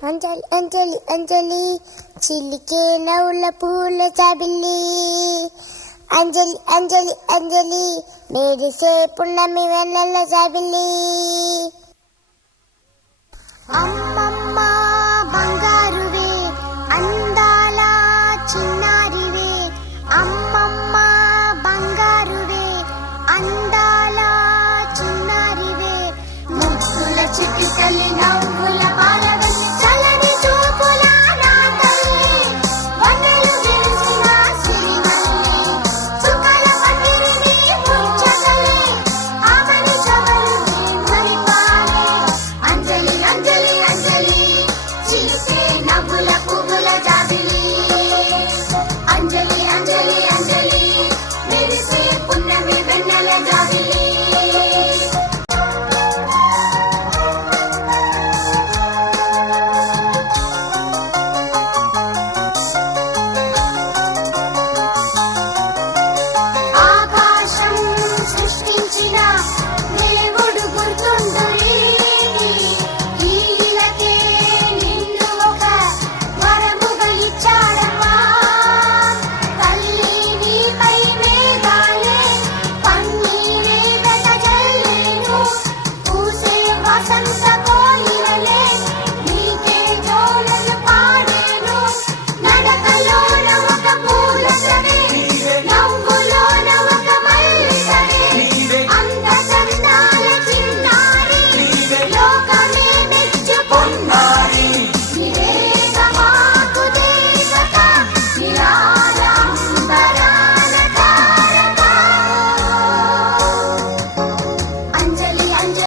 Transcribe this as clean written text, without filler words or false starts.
అంజలి అంజలి అంజలి చిలికే నవ్వుల పూల చాబిల్లి అంజలి అంజలి అంజలి మెరిసే పున్నమి వెన్నెల చాబిల్లి అమ్మమ్మ బంగారువే అందాల చిన్నారివే అమ్మమ్మ బంగారువే అందాల చిన్నారివే ముద్దుల చిటికలి నవ్వుల పాలవెల్లి చలని చూపుల నా తల్లి వన్నెలు విరిసిన సిరిమల్లి చుక్కల పట్టిరిని ముచ్చగలే ఆమని చవలుని మరిపాలే అంజలి అంజలి అంజలి చిలికే నవ్వుల పువ్వుల జాబిలి అంజలి అంజలి అంజలి మెరిసే పున్నమి వెన్నెల జాబిలి ఆకాశం సృష్టించిన దేవుడు గుర్తుండురీ ఈలకే నిన్ను ఒక వరముగా ఇచ్చాడమ్మా తల్లి నీపై మేఘాలే పన్నీరే వెదజల్లేను పూసే వసంత